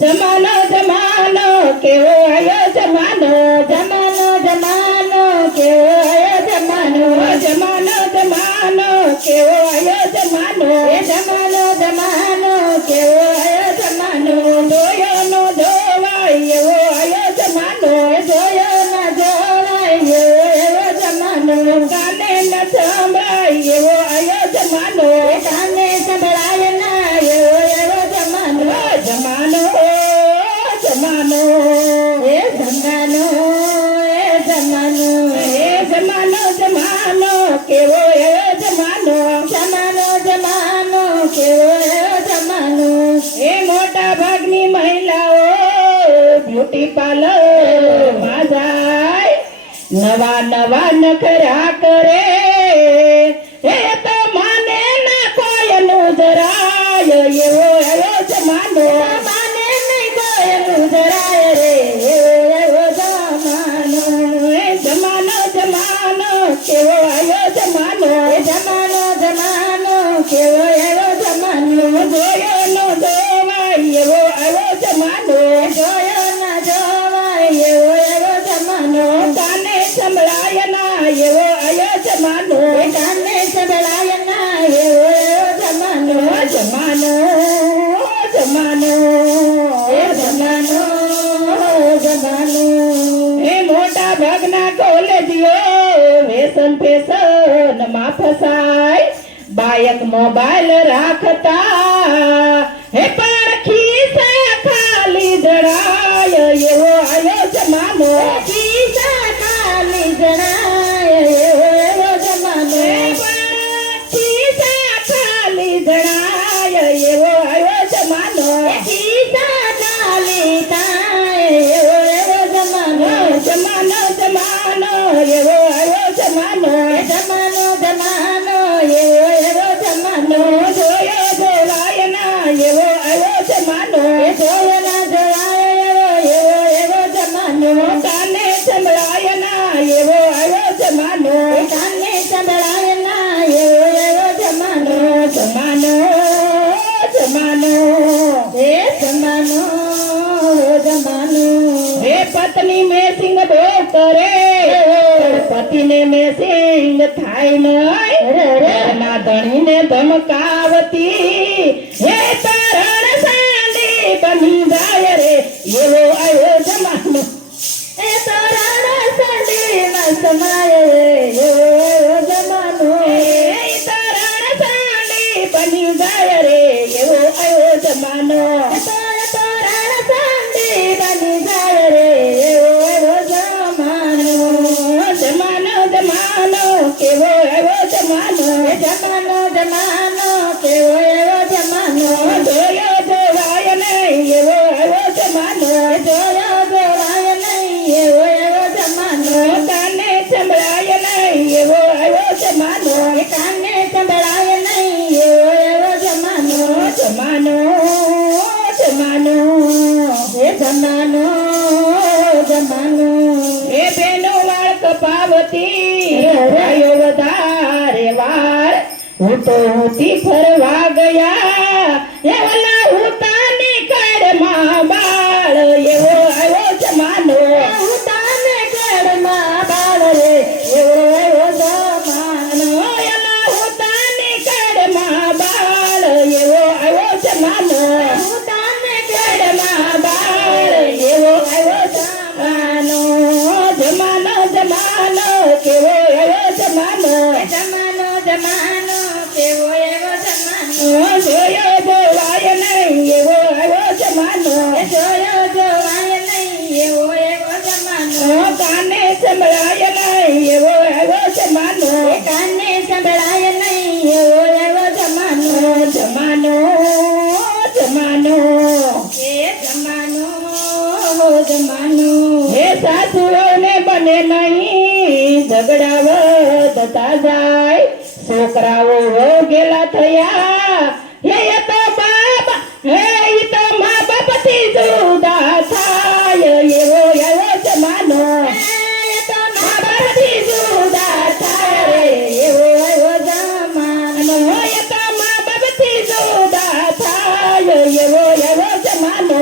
જમાનો જમાનો કેવો આયો જમાનો, જમાનો જમાનો કેવો આયો જમાનો, જમાનો જમાનો કેવો આયો જમાનો, એ જમાનો જમાનો કેવો આયો જમાનો, જોયો નો જોવાય એવો આયો જમાનો, જોયો ના જોવાય એવો જમાનો, કાને ન સંભળાય એવો આયો જમાનો, કાને સંભળાય ના એવો જમાનો, જમાનો જમાનો એ જમાનો એ જમાનો એ જમાનો જમાનો કેવો એવો જમાનો, જમાનો જમાનો કેવો એવો જમાનો, એ મોટા ભાગની મહિલાઓ બ્યુટી પાર્લર માં જાય, નવા નવા નખરા કરે, એ તો માને ના કોઈનું જરાય એવો એવો જમાનો, માને નહીં કોઈનું જરાય રે એવો જમાનો, એ જમાનો જમાનો કેવો આવ્યો જમાનો, એ જમાનો જમાનો કેવો એવો જમાનો, જોયો નો જોવાય એવો આવ્યો જમાનો, જોયો ના જોવાય એવો જમાનો, કાને સંભળાય ના એવો આવ્યો જમાનો, કાને સંભળાય ના એવો જમાનો, જમાનો જમાનો એ જમાનો જમાનો, એ મોટા ભાગના કોલેજીઓ વેસન ફેશન માં ફસાય, બાયક મોબાઈલ રાખતા, હે પણ ખિસ્સા ખાલી જણાય એવો આયો જમાનો, ખિસ્સા ખાલી જણાય એવો જમાનો, ખિસ્સા ખાલી જણાય એવો આયો જમાનો, ખિસ્સા ખાલી થાય એવો જમાનો, જમાનો જમાનો એવો આયો જમાનો, જમાનો જમાનો એવો જમાનો, જોયો જોવાય ના એવો આયો જમાનો, જોયો ના જોવાય એવો જમાનો, કાને સંભળાય ના એવો આયો જમાનો, કાને સંભળાય ના એવો જમાનો, જમાનો જમાનો હે જમાનો જમાનો, હે પત્ની મેસિંગ બહુ કરે, પતિને મેસિંગ થાય નહીં, ના ધણીને ધમકાવતી, હે તરણ સાંડી બની જાય રે એવો આવ્યો જમાનો, એ તરણ સાંડી માં સમાય રે એવો જમાનો, એ તરણ સાંડી બની જાય રે એવો આવ્યો જમાનો, તરણ સાંડી બની જાય રે એવો જમાનો, જમાનો જમાનો કેવો એવો જમાનો, જમાનો જમાનો કેવો એવો જમાનો, જોયો જોવાય નહીં એવો જમાનો, જોયો જોવાય નહીં એવો જમાનો, કાને સંભળાય નહીં એવો જમાનો, કાને સંભળાય નહીં એવો જમાનો, જમાનો જમાનો હે જમાનો જમાનો, એ બેનો વાળ કપાવતી, ભાઈઓ વધારે વાર, હું તો ઊંચી ફરવા ગયા, એ વલા ઉતાને કડમાં બાળ એવો આવ્યો જમાનો, ઉતાને કડમાં બાળ રે એવો જમાનો, એલા ઉતાને કડમાં બાળ એવો આવ્યો જમાનો, ઉતાને કડમાં બાળ એવો આવ્યો જમાનો, જમાનો જમાનો કેવો આવ્યો જમાનો, જમાનો જમાનો કેવો એવો જમાનો, જોયો જોવાય નહીં એવો આવ્યો જમાનો, જોયો જોવાય નહીં એવો જમાનો, કાને સંભળાય નહીં એવો આવ્યો જમાનો, કાને સંભળાય નહીં એવો જમાનો, જમાનો જમાનો એ જમાનો જમાનો, હે સાસુઓને બને નહીં ઝઘડા વધતા જાય, છોકરાઓ ગેલા થયા, હે તો બાબા હે તો મા બાપથી જુદા થાય એવો જમાનો, તો મા બાપથી જુદા થાય રે એવો જમાનો, તો મા બાપથી જુદા થાય એવો જમાનો,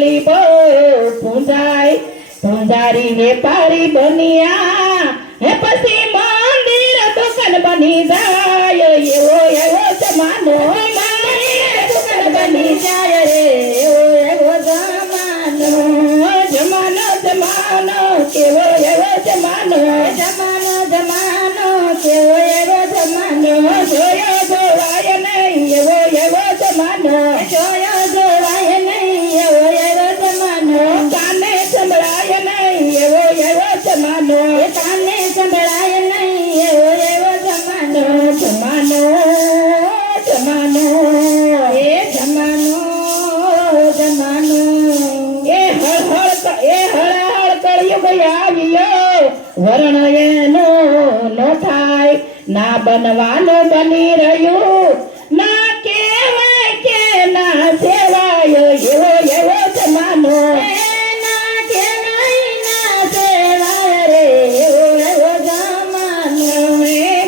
તકલીફ પૂંજાય પૂંજારી વેપારી બન્યા હે પછી મંદિર દુકાન બની જાય એવો એવો જમાનો મંદિર દુકાન બની જાય રે એવો જમાનો જમાનો જમાનો કેવો એવો જમાનો જમાનો જમાનો કેવો એવો જમાનો જોયો જોવાય નહીં એવો એવો જમાનો જોયો જોવાય નહીં એવો એવો જમાનો કાને સંભળાય નહીં એવો એવો જમાનો કાને સંભળાય નહીં એવો એવો જમાનો જમાનો જમાનો એ જમાનો જમાનો એ હળહળ કળિયુગ આવ્યો વર્ણ એનો ન થાય ના બનવાનું બની રહ્યું ના કહેવાય કે ના સેવાય એવો એવો જમાનો ના કહેવાય ના સેવાય રે એવો એવો જમાનો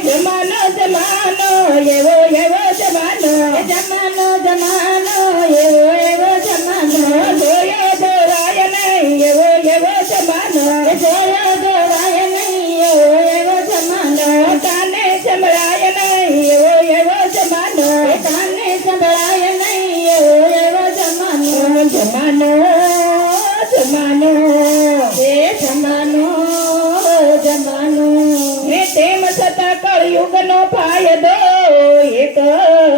જમાનો જમાનો એવો એવો જમાનો જમાનો જમાનો એવો એવો જમાનો જોયો જોવાય નહીં એવો એવો જમાનો જોયો જોવાય નહીં એવો એવો જમાનો કાને સંભળાય નહીં એવો એવો જમાનો કાને સંભળાય નહીં એવો એવો જમાનો જમાનો જમાનો એ જમાનો જમાનો ને તેમ છતાં કળયુગનો ફાયદો એક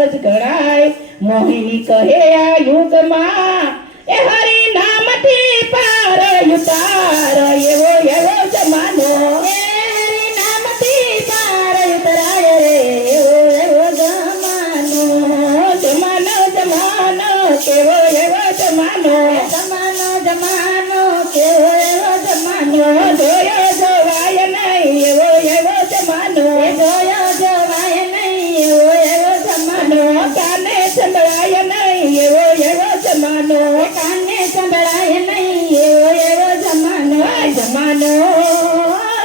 જ ગણાય મોહિની કહે આ યુગમાં એ હરિ નામથી પાર ઉતાર એવો એવો જમાનો એ હરિ નામથી પાર ઉતરાય રે એવો એવો જમાનો જમાનો જમાનો કેવો એવો જમાનો જમાનો જમાનો કેવો એવો જમાનો જોયો જોવાય નહીં એવો એવો જમાનો જોયો જોવાય નહીં એવો એવો જમાનો કાને સંભળાય નહીં એવો એવો જમાનો કાને સંભળાય નહીં એવો એવો જમાનો જમાનો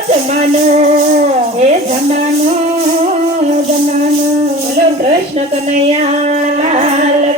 જમાનો એ જમાનો જમાનો બોલો કૃષ્ણ કનૈયા